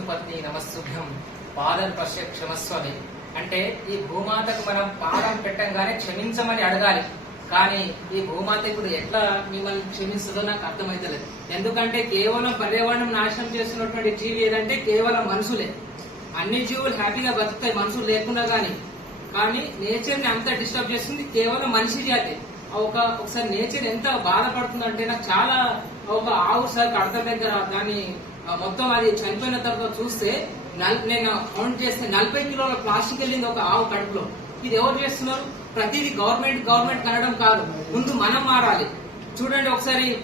విష్ణుపత్ని నమస్సుభ్యం పాదం పశ్య క్షమస్వమి. అంటే ఈ భూమాతకు మనం పాదం పెట్టంగానే క్షమించమని అడగాలి. కానీ ఈ భూమాత ఇప్పుడు ఎట్లా మిమ్మల్ని క్షమిస్తుందో నాకు అర్థమైతలేదు. ఎందుకంటే కేవలం పర్యావరణం నాశనం చేస్తున్నటువంటి జీవి ఏదంటే కేవలం మనుషులే. అన్ని జీవులు హ్యాపీగా బతుకుతాయి మనుషులు లేకుండా కానీ కానీ నేచర్ని అంతా అంత డిస్టర్బ్ చేస్తుంది కేవలం మనిషి జాతి. ఒక ఒకసారి నేచర్ ఎంత బాధపడుతుందంటే నాకు చాలా ఒక ఆవు సార్ కడత దగ్గర దాన్ని మొత్తం అది చనిపోయిన తర్వాత చూస్తే నల్- నేను కౌంట్ చేస్తే నలభై కిలోల ప్లాస్టిక్ వెళ్ళింది ఒక ఆవు కడుపులో. ఇది ఎవరు చేస్తున్నారు? ప్రతిదీ గవర్నమెంట్ గవర్నమెంట్ కనడం కాదు. ముందు మనం మారాలి. చూడండి ఒకసారి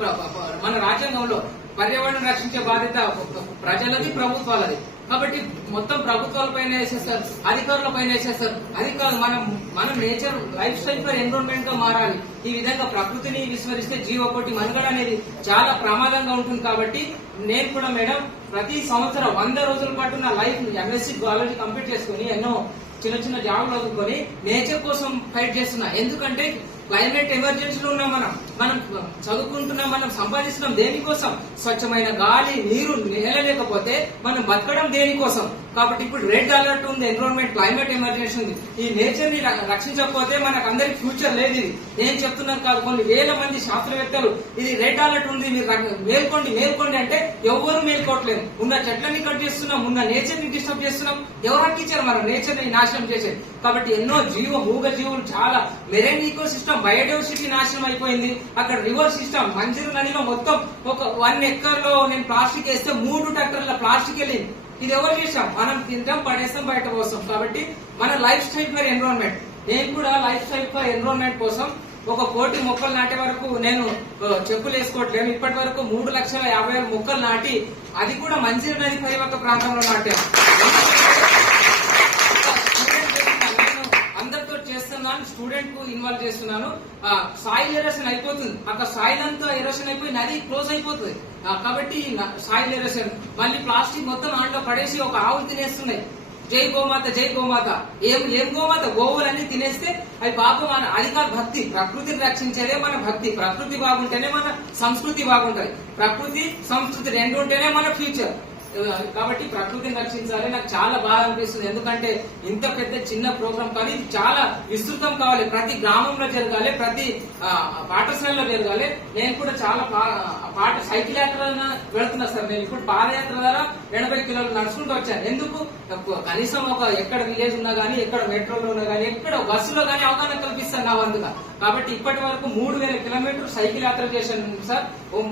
మన రాజ్యాంగంలో పర్యావరణం రక్షించే బాధ్యత ప్రజలది ప్రభుత్వాలది. కాబట్టి మొత్తం ప్రభుత్వాల పైన వేసేస్తారు అధికారుల పైన వేసేస్తారు. అధికారులు మనం మన నేచర్ లైఫ్ స్టైల్ ఫర్ ఎన్విరాన్మెంట్గా మారాలి. ఈ విధంగా ప్రకృతిని విస్మరిస్తే జీవకోటి మనుగడ అనేది చాలా ప్రమాదంగా ఉంటుంది కాబట్టి నేను కూడా మేడం ప్రతి సంవత్సరం వంద రోజుల పాటు నా లైఫ్ ఎంఎస్సీ కాలేజీ కంప్లీట్ చేసుకుని ఎన్నో చిన్న చిన్న జాబులు వదులుకొని నేచర్ కోసం ఫైట్ చేస్తున్నా. ఎందుకంటే క్లైమేట్ ఎమర్జెన్సీలో ఉన్నాం మనం. మనం చదువుకుంటున్నాం మనం సంపాదిస్తున్నాం దేనికోసం? స్వచ్ఛమైన గాలి నీరు నేల లేకపోతే మనం బతకడం దేనికోసం? కాబట్టి ఇప్పుడు రెడ్ అలర్ట్ ఉంది ఎన్విరాన్మెంట్ క్లైమేట్ ఎమర్జెన్సీ ఉంది. ఈ నేచర్ని ర- రక్షించకపోతే మనకు అందరికి ఫ్యూచర్ లేదు ఇది. నేను చెప్తున్నాను కాదు కొన్ని వేల మంది శాస్త్రవేత్తలు ఇది రెడ్ అలర్ట్ ఉంది మీరు మేల్కోండి మేల్కోండి అంటే ఎవరు మేల్కోవట్లేదు ఉన్న చెట్లని కట్ చేస్తున్నాం ఉన్న నేచర్ని డిస్టర్బ్ చేస్తున్నాం. ఎవరు హక్కిచ్చారు మనం నేచర్ని నాశనం చేసేది కాబట్టి ఎన్నో జీవ మూగ జీవులు చాలా మెరైన్ ఈకో సిస్టమ్ బయోడైవర్సిటీ నాశనం అయిపోయింది. అక్కడ రివర్ సిస్టమ్ మంజీరు నదిలో మొత్తం ఒక వన్ ఎక్కర్లో నేను ప్లాస్టిక్ వేస్తే మూడు టక్కర్ల ప్లాస్టిక్ వెళ్ళింది. ఇది ఎవరు చేసాం మనం తింటాం పడేస్తాం బయట కోసం కాబట్టి మన లైఫ్ స్టైల్ ఫర్ ఎన్విరాన్మెంట్. నేను కూడా లైఫ్ స్టైల్ ఫర్ ఎన్విరాన్మెంట్ కోసం ఒక కోటి మొక్కలు నాటే వరకు నేను చెప్పులు వేసుకోవట్లేను ఇప్పటి వరకు మూడు లక్షల యాభై వేల మొక్కలు నాటి అది కూడా మంచి నది పరివర్త ప్రాంతంలో నాటాం నేను అందరితో చేస్తున్నాను స్టూడెంట్కు ఇన్వాల్వ్ చేస్తున్నాను. సాయిల్ ఎరోషన్ అయిపోతుంది. అక్కడ సాయిల్ అంతా ఎరోషన్ అయిపోయి నది క్లోజ్ అయిపోతుంది. కాబట్టి సాయిల్ ఎరోషన్ మళ్ళీ ప్లాస్టిక్ మొత్తం దాంట్లో పడేసి ఒక ఆవులు తినేస్తున్నాయి. జై గోమాత జై గోమాత. ఏం ఏం గోమాత? గోవులన్నీ తినేస్తే అవి పాపం మన అది కాదు భక్తి ప్రకృతిని రక్షించేదే మన భక్తి. ప్రకృతి బాగుంటేనే మన సంస్కృతి బాగుంటది. ప్రకృతి సంస్కృతి రెండు ఉంటేనే మన ఫ్యూచర్ కాబట్టి ప్రకృతిని రక్షించాలి. నాకు చాలా బాగా అనిపిస్తుంది. ఎందుకంటే ఇంత పెద్ద చిన్న ప్రోగ్రామ్ కానీ చాలా విస్తృతం కావాలి. ప్రతి గ్రామంలో జరగాలి ప్రతి ఆ, పాఠశాలలో జరగాలి. నేను కూడా చాలా పాట సైకిల్ యాత్ర వెళుతున్నా సార్. నేను ఇప్పుడు పాదయాత్ర ద్వారా ఎనభై కిలోలు నడుచుకుంటూ వచ్చాను ఎందుకు? కనీసం ఒక ఎక్కడ విలేజ్ ఉన్నా గానీ ఎక్కడ మెట్రోలో ఉన్నా గానీ ఎక్కడ బస్సులో గానీ అవగాహన కల్పిస్తాను నా వంతుగా. కాబట్టి ఇప్పటి వరకు మూడు వేల కిలోమీటర్లు సైకిల్ యాత్ర చేశాను సార్.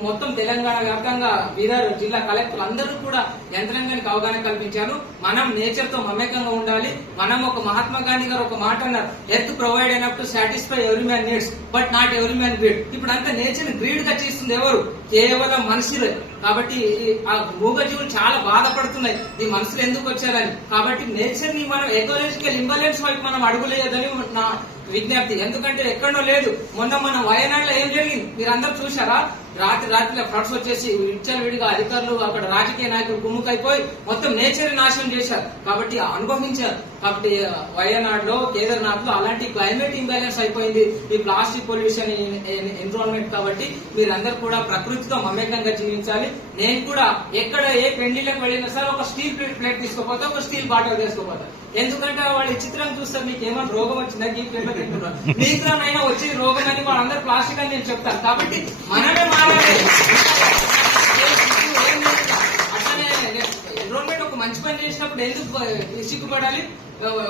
మొత్తం తెలంగాణ వ్యాప్తంగా బీదర్ జిల్లా కలెక్టర్లు అందరూ కూడా యంత్రాంగానికి అవగాహన కల్పించారు. మనం నేచర్తో మమేకంగా ఉండాలి. మనం ఒక మహాత్మా గాంధీ గారు ఒక మాట అన్నారు. ఎర్త్ ప్రొవైడ్ అయినప్పుడు satisfy every man needs but not every man greed ఇప్పుడు అంతా నేచర్ గ్రీడ్గా చేస్తుంది ఎవరు? కేవలం మనుషులే. కాబట్టి ఈ- ఆ మూగజీవులు చాలా బాధపడుతున్నాయి. ఈ మనసులు ఎందుకు వచ్చారని. కాబట్టి నేచర్ని మనం ఎకోలజికల్ ఇంబాలెన్స్ వైపు మనం అడుగులేదని నా విజ్ఞప్తి. ఎందుకంటే ఎక్కడో లేదు. మొన్న మన వయనాడులో ఏం జరిగింది? మీరందరూ చూసారా రాత్రి రాత్రి ఫ్లడ్స్ వచ్చేసి విడిగా అధికారులు అక్కడ రాజకీయ నాయకులు గుమ్ముకైపోయి మొత్తం నేచర్ నాశనం చేశారు. కాబట్టి అనుభవించారు. కాబట్టి వయనాడులో కేదార్నాథ్లో అలాంటి క్లైమేట్ ఇంబ్యాలెన్స్ అయిపోయింది. ఈ ప్లాస్టిక్ పొల్యూషన్ ఎన్విరాన్మెంట్ కాబట్టి మీరందరూ కూడా ప్రకృతితో మమేకంగా జీవించాలి. నేను కూడా ఎక్కడ ఏ పెళ్ళిళ్ళకి వెళ్ళినా సరే ఒక స్టీల్ ప్లేట్ తీసుకోపోతే ఒక స్టీల్ బాటిల్ తీసుకోపోతా ఎందుకంటే వాళ్ళు ఈ చిత్రం చూస్తే మీకు ఏమైనా రోగం వచ్చిందా ఈ ప్లేట్ తింటున్నారు మీకు నైనా వచ్చే రోగం అని వాళ్ళందరూ ప్లాస్టిక్ అని నేను చెప్తాను. కాబట్టి మనమే మారాలి. అట్లనే ఎన్రోల్మెంట్ ఒక మంచి పని చేసినప్పుడు ఎందుకు సిగ్గుపడాలి?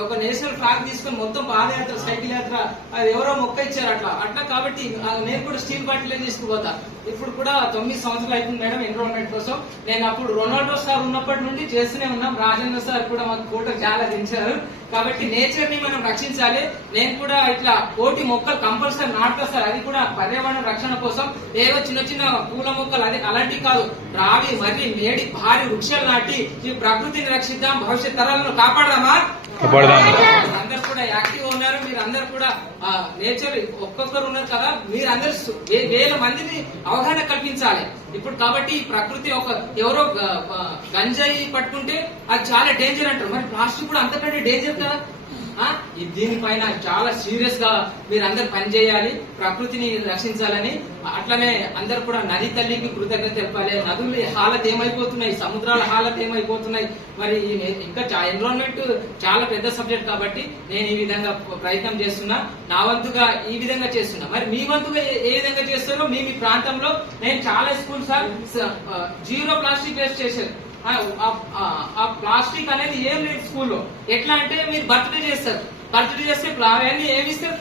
ఒక నేషనల్ ఫ్లాగ్ తీసుకొని మొత్తం పాదయాత్ర సైకిల్ యాత్ర అది ఎవరో మొక్క ఇచ్చారు అట్లా. అట్లా కాబట్టి నేను కూడా స్టీల్ బాటిల్ తీసుకుపోతా. ఇప్పుడు కూడా తొమ్మిది సంవత్సరాలు అవుతుంది మేడం ఎన్రోల్మెంట్ కోసం. నేను అప్పుడు రొనాల్డో సార్ ఉన్నప్పటి నుండి చేస్తూనే ఉన్నాం. రాజేంద్ర సార్ కూడా మాకు ఫోటో చాలా దించారు. కాబట్టి నేచర్ని మనం రక్షించాలి. నేను కూడా ఇట్లా కోటి మొక్కలు కంపల్సరీ నాటుతా సార్. అది కూడా పర్యావరణ రక్షణ కోసం. ఏవో చిన్న చిన్న పూల మొక్కలు అది అలాంటివి కాదు. రావి మర్రి మేడి భారీ వృక్షాలు నాటి ఈ ప్రకృతిని రక్షిద్దాం. భవిష్యత్ తరాలను కాపాడదామా? కాపాడదాం. అందరు కూడా యాక్టివ్ ఉన్నారు. మీరు అందరు కూడా నేచర్ ఒక్కొక్కరు ఉన్నారు కదా మీరు అందరు వేల మందిని అవగాహన కల్పించాలి. ఇప్పుడు కాబట్టి ఈ ప్రకృతి ఒక ఎవరో గంజాయి పట్టుకుంటే అది చాలా డేంజర్ అంటారు. మరి ప్లాస్టిక్ కూడా అంతకంటే డేంజర్ కదా. దీనిపైన చాలా సీరియస్గా మీరందరూ పనిచేయాలి ప్రకృతిని రక్షించాలని. అట్లనే అందరు కూడా నది తల్లికి కృతజ్ఞత తెలపాలి నదులు హాలత్ ఏమైపోతున్నాయి? సముద్రాల హాలత్ ఏమైపోతున్నాయి? మరి ఇంకా ఎన్విరాన్మెంట్ చాలా పెద్ద సబ్జెక్ట్ కాబట్టి నేను ఈ విధంగా ప్రయత్నం చేస్తున్నా. నా వంతుగా ఈ విధంగా చేస్తున్నా. మరి మీ వంతుగా ఏ- విధంగా చేస్తారో మీ మీ ప్రాంతంలో నేను చాలా school sir zero plastic waste చేశారు ఆ, ఆ- ఆ- ప్లాస్టిక్ అనేది ఏం లేదు స్కూల్లో. ఎట్లా అంటే మీరు బర్త్డే చేస్తారు. ఖర్చు చేస్తే ఇప్పుడు అవన్నీ ఏమి ఇస్తారు?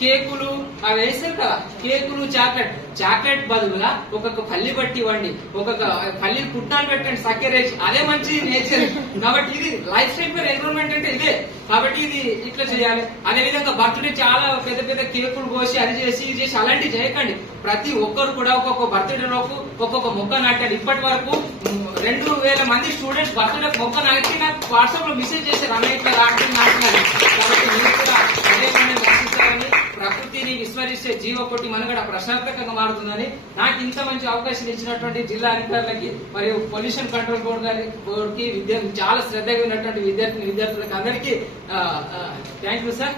కేకులు అవి వేస్తారు కదా. కేకులు చాక్లెట్. చాక్లెట్ బదులుగా ఒక్కొక్క పల్లి పట్టి ఇవ్వండి ఒక్కొక్క పల్లి పుట్టాలు పెట్టండి చక్కెర అదే మంచి నేచర్. కాబట్టి ఇది లైఫ్ స్టైల్ ఫర్ ఎన్విరాన్మెంట్ అంటే ఇదే. కాబట్టి ఇది ఇట్లా చేయాలి. అదే విధంగా బర్త్డే చాలా పెద్ద పెద్ద కేకులు కోసి అది చేసి ఇది చేసి అలాంటివి చేయకండి. ప్రతి ఒక్కరు కూడా ఒక్కొక్క బర్త్డే లోపు ఒక్కొక్క మొక్క నాటాడు ఇప్పటి వరకు రెండు వేల మంది స్టూడెంట్స్ బర్త్డే మొక్క నాటి నాకు వాట్సాప్లో మెసేజ్ చేశారు అన్న ఇట్లా నాటి కాబట్టి మీరు కూడా అదే పని రక్షిస్తారని ప్రకృతిని విస్మరిస్తే జీవకోటి మనుగడ ప్రశాంతకంగా మారుతుందని నాకు ఇంత మంచి అవకాశం ఇచ్చినటువంటి జిల్లా అధికారులకి మరియు పొల్యూషన్ కంట్రోల్ బోర్డు గారి బోర్డుకి విద్యార్థి చాలా శ్రద్ధగా ఉన్నటువంటి విద్యార్థి విద్యార్థులకు అందరికీ థ్యాంక్ యూ సార్.